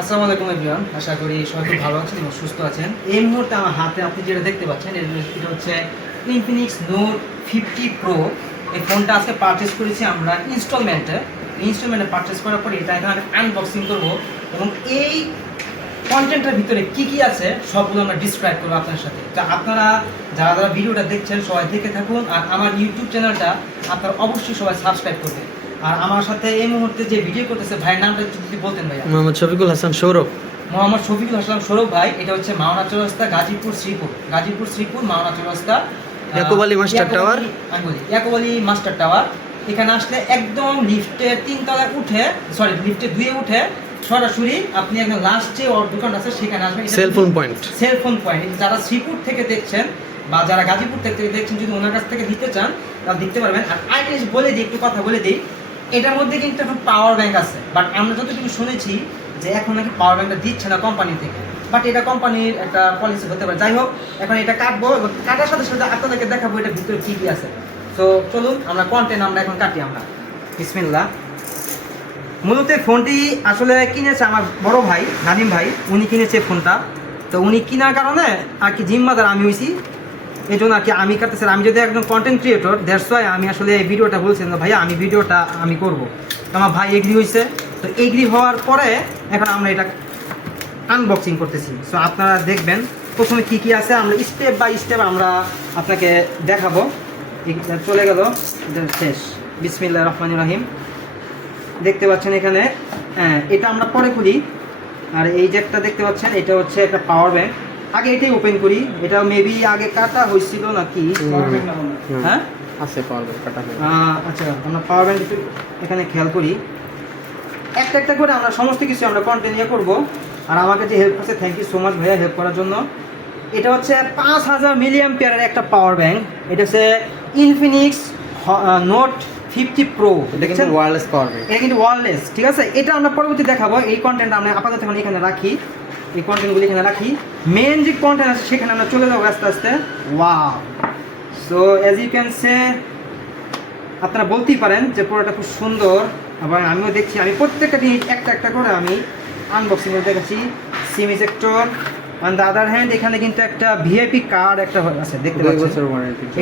আসসালামু আলাইকুম এভরিওয়ান আশা করি সবাই খুব ভালো আছেন এবং সুস্থ আছেন। এই মুহূর্তে আমার হাতে আপনি যেটা দেখতে পাচ্ছেন এটা হচ্ছে ইনফিনিক্স নোট ফিফটি প্রো এই ফোনটা আজকে পারচেস করেছি আমরা ইনস্টলমেন্টে ইনস্টলমেন্টে পারচেস করার পরে এটা এখানে আনবক্সিং করব এবং এই কন্টেন্টের ভিতরে কি কি আছে, সবগুলো আমরা ডিসক্রাইব করব আপনার সাথে। তো আপনারা, যারা যারা ভিডিওটা দেখছেন, সবাই দেখে থাকুন। আর আমার ইউটিউব চ্যানেলটা আপনারা অবশ্যই সবাই সাবস্ক্রাইব করবেন। আর আমার সাথে এই মুহূর্তে যে ভিডিও করতেছে ভাইয়ের নামটা একটু যদি বলতেন ভাইয়া। মোহাম্মদ শফিকুল হাসান সৌরভ। মোহাম্মদ শফিকুল হাসান সৌরভ ভাই এটা হচ্ছে মাওনা চৌরাস্তা গাজীপুর শ্রীপুর। গাজীপুর শ্রীপুর মাওনা চৌরাস্তা। Yakub Ali master tower. আমি বলি ইয়াকুব আলী মাস্টার টাওয়ার। এখানে আসলে একদম তিনতলায় উঠে সরি লিফটে দুয়ে উঠে সরাসরি আপনি একদম লাস্ট যে দোকান আছে সেখানে আসবেন। সেলফোন পয়েন্ট সেলফোন পয়েন্ট যারা শ্রীপুর থেকে দেখছেন বা যারা গাজীপুর থেকে দেখছেন যদি ওনার কাছ থেকে দিতে চান তাহলে দিতে পারবেন। আর আরেকটা বলে দিই একটু কথা বলে দিই এটার মধ্যে কিন্তু এখন পাওয়ার ব্যাংক আছে। বাট আমরা যতটুকু শুনেছি যে এখন নাকি পাওয়ার ব্যাংকটা দিচ্ছে না কোম্পানি থেকে। বাট এটা কোম্পানির একটা পলিসি হতে পারে। যাই হোক, এখন এটা কাটবো এবং কাটার সাথে সাথে আপনাদেরকে দেখাবো এটা ভিতরে কী কী আছে। তো চলুন, আমরা কন্টেন্ট আমরা এখন কাটি আমরা। বিসমিল্লাহ। মূলত ফোনটি আসলে কিনেছে আমার বড় ভাই, নাদিম ভাই। উনি কিনেছে ফোনটা। তো উনি কেনার কারণে আর কি জিম্মাদার আমি হয়েছি। এই জন্য আর কি আমি কাটতেছি আমি যদি একজন কন্টেন্ট ক্রিয়েটর দ্যাটস ওয়াই আমি আসলে এই ভিডিওটা বলছিলাম ভাইয়া, আমি ভিডিওটা আমি করব। তো আমার ভাই এগ্রি হয়েছে। তো এগ্রি হওয়ার পরে এখন আমরা এটা আনবক্সিং করতেছি। সো আপনারা দেখবেন, প্রথমে কি কি আছে, আমরা স্টেপ বাই স্টেপ আমরা আপনাকে দেখাবো। চলে গেল শেষ। বিসমিল্লাহ রহমান রহিম। দেখতে পাচ্ছেন এখানে হ্যাঁ এটা আমরা পরে খুলি। আর এই যে একটা দেখতে পাচ্ছেন, এটা হচ্ছে একটা পাওয়ার ব্যাংক আগে এটাই ওপেন করি। এটা মেবি আগে কাটা হয়েছিল নাকি? হ্যাঁ? আছে পাওয়ার ব্যাংক কাটা আচ্ছা আমরা পাওয়ার ব্যাংক এখানে খেয়াল করি। একটা একটা করে আমরা সমস্ত কিছু আমরা কন্টিনিউ করব। আর আমাকে যে হেল্প করছে থ্যাংক ইউ সো মাচ ভাইয়া হেল্প করার জন্য। এটা হচ্ছে পাঁচ হাজার মিলিয়াম পেয়ারের একটা পাওয়ার ব্যাংক এটা হচ্ছে ইনফিনিক্স নোট ফিফটি প্রো এটা কিন্তু ওয়্যারলেস পাওয়ার ব্যাংক এটা কিন্তু ওয়ারলেস ঠিক আছে? এটা আমরা পরবর্তী দেখাবো। এই কন্টেন্ট আমরা আপাতত এখন এখানে রাখি। এই কন্টেন্টগুলি এখানে রাখি। মেন যে কন্টেন্ট আছে সেখানে আমরা চলে যাব আস্তে আস্তে। Wow so as you can say আপনারা বলতেই পারেন যে পুরোটা খুব সুন্দর। এবং আমিও দেখছি আমি প্রত্যেকটা জিনিস একটা একটা করে আমি আনবক্সিং করে দেখেছি SIM ejector on the other hand এখানে কিন্তু একটা ভিআইপি কার্ড একটা আছে দেখতে পাচ্ছেন?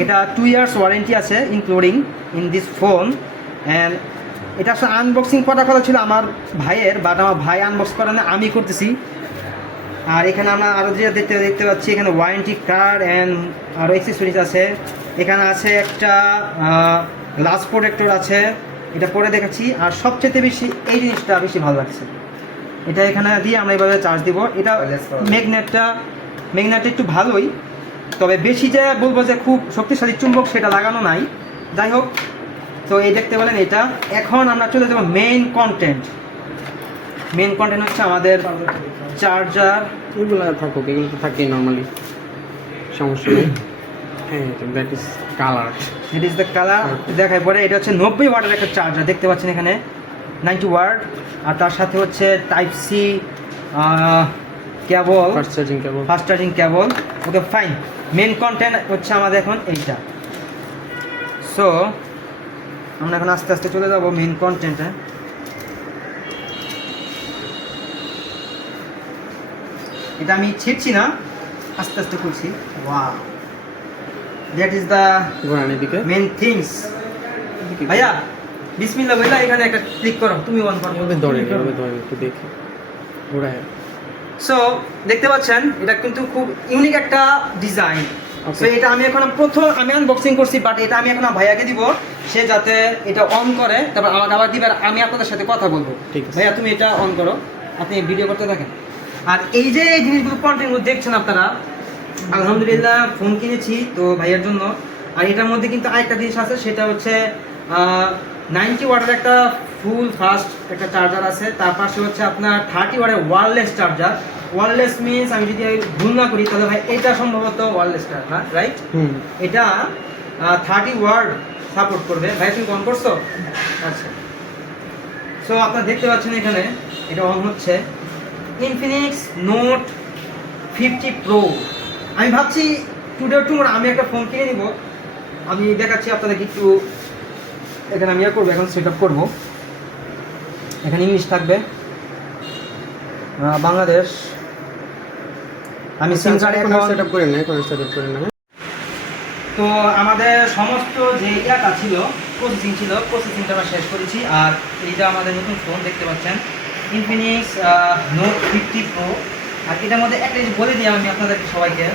এটা টু ইয়ার্স ওয়ারেন্টি আছে including in this phone and এটা আসলে আনবক্সিং করার কথা ছিল আমার ভাইয়ের বাট আমার ভাই আনবক্স করে না আমি করতেছি। আর এখানে আমরা আরও যেটা দেখতে দেখতে পাচ্ছি এখানে ওয়ারেন্টি কার্ড অ্যান্ড আরও অ্যাক্সেসরিজ আছে। এখানে আছে একটা গ্লাস প্রোটেক্টর আছে। এটা পরে দেখাচ্ছি। আর সবচেয়ে বেশি এই জিনিসটা বেশি ভালো লাগছে। এটা এখানে দিয়ে আমরা এইভাবে চার্জ দিব। এটা. ম্যাগনেটটা ম্যাগনেটটা একটু ভালোই। তবে বেশি যে বলব যে খুব শক্তিশালী চুম্বক সেটা লাগানো নাই। যাই হোক তো এই দেখতে পেলেন এটা। এখন আমরা চলে যাব মেইন কন্টেন্ট মেইন কন্টেন্ট হচ্ছে আমাদের চার্জার এগুলো থাকুক এগুলো তো থাকেই নর্মালি সমস্যা নেই। হ্যাঁ that is colour it is the colour দেখায় পরে এটা হচ্ছে নব্বই ওয়াটের একটা চার্জার দেখতে পাচ্ছেন এখানে। নাইনটি ওয়াট আর তার সাথে হচ্ছে type C cable first charging cable fast charging cable okay fine main content হচ্ছে আমাদের এখন এইটা। সো আমরা এখন আস্তে আস্তে চলে যাব মেন কন্টেন্টে এটা আমি ছিটছি না আস্তে আস্তে করছি ওয়া that is the main things ভাইয়া বিসমিল্লাহ ভাইয়া এখানে একটা ক্লিক করো তুমি অন করো। এভাবে ধরেন এভাবে ধরেন একটু দেখি। ঘোরায় সো দেখতে পাচ্ছেন এটা কিন্তু খুব ইউনিক একটা ডিজাইন সো এটা আমি এখন প্রথম আমি আনবক্সিং করছি বাট এটা আমি এখন ভাইয়াকে দিব। সে যাতে এটা অন করে তারপর আমাকে আবার দিবে আমি আপনাদের সাথে কথা বলব। ঠিক। ভাইয়া তুমি এটা অন করো। আপনি ভিডিও করতে থাকেন। আর এই যে এই জিনিসগুলো কন্টেন্ট দেখছেন আপনারা আলহামদুলিল্লাহ ফোন কিনেছি তো ভাইয়ের জন্য। আর এটার মধ্যে কিন্তু আরেকটা জিনিস আছে সেটা হচ্ছে নাইনটি ওয়াটের একটা ফুল ফাস্ট একটা চার্জার আছে। তার পাশে হচ্ছে আপনার থার্টি ওয়াটের ওয়ারলেস চার্জার ওয়ারলেস মিনস আমি যদি ভুল না করি তাহলে ভাই এটা সম্ভবত ওয়ারলেস চার্জার রাইট হুম। এটা থার্টি ওয়ার্ড সাপোর্ট করবে। ভাই তুমি অন করছ? আচ্ছা। সো আপনারা দেখতে পাচ্ছেন এখানে এটা অন হচ্ছে। ইনফিনিক্স নোট ফিফটি প্রো আমি ভাবছি টুডে টুমোর আমি একটা ফোন কিনে নিব। আমি দেখাচ্ছি আপনাদেরকে একটু এখানে আমি ইয়ে করব এখন সেট আপ করব। এখানে ইংলিশ থাকবে। বাংলাদেশ। আমি সিম কার্ড এখন সেট আপ করে নেই কোনো সেট আপ করে নেই তো আমাদের সমস্ত যে ইয়াটা ছিল প্রসেসিং ছিল প্রসেসিংটা আমরা শেষ করেছি। আর এইটা আমাদের নতুন ফোন দেখতে পাচ্ছেন ইনফিনিক্স নোট ফিফটি প্রো আর এটার মধ্যে একটা জিনিস বলে দিই আমি আপনাদেরকে সবাইকে।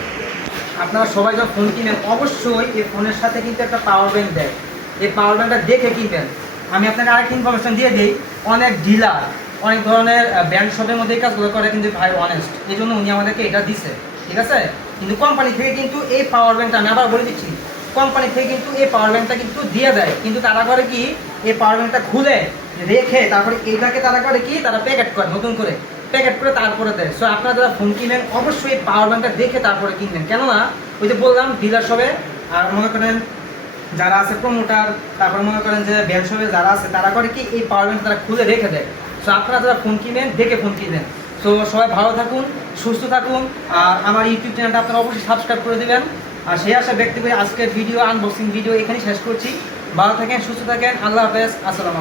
আপনারা সবাই যখন ফোন কিনেন, অবশ্যই এই ফোনের সাথে কিন্তু একটা পাওয়ার ব্যাংক দেয়। এই পাওয়ার ব্যাংকটা দেখে কিনবেন। আমি আপনাকে আরেকটা ইনফরমেশন দিয়ে দিই, অনেক ডিলার অনেক ধরনের ব্যাংক শপের মধ্যে কাজগুলো করে কিন্তু ভাই অনেস্ট এই জন্য উনি আমাদেরকে এটা দিছে, ঠিক আছে? কিন্তু কোম্পানি থেকে কিন্তু এই পাওয়ার ব্যাংকটা আমি আবার বলে দিচ্ছি কোম্পানি থেকে কিন্তু এই পাওয়ার ব্যাংকটা কিন্তু দিয়ে দেয়। কিন্তু তারা করে কি? এই পাওয়ার ব্যাংকটা খুলে, রেখে তারপরে এইটাকে তারা করে কি? তারা প্যাকেট করে, নতুন করে। প্যাকেট করে তারপরে দেয়। সো আপনারা যারা ফোন কিনেন, অবশ্যই এই পাওয়ার ব্যাংকটা দেখে তারপরে কিনবেন। কেননা, ওই যে বললাম ডিলার শপে আর মনে করেন যারা আছে প্রমোটার তারপর মনে করেন যে ব্যাংক শপে যারা আছে, তারা করে কি? এই পাওয়ার ব্যাংক তারা খুলে রেখে দেয়। সো আপনারা যারা ফোন কিনেন, দেখে ফোন কিনেন। তো সবাই ভালো থাকুন, সুস্থ থাকুন, আর আমার ইউটিউব চ্যানেলটা আপনারা অবশ্যই সাবস্ক্রাইব করে দেবেন। আর সেই আশা ব্যক্তি করে আজকের ভিডিও আনবক্সিং ভিডিও এখানেই শেষ করছি। ভালো থাকেন, সুস্থ থাকেন, আল্লাহ হাফেজ, আসসালামু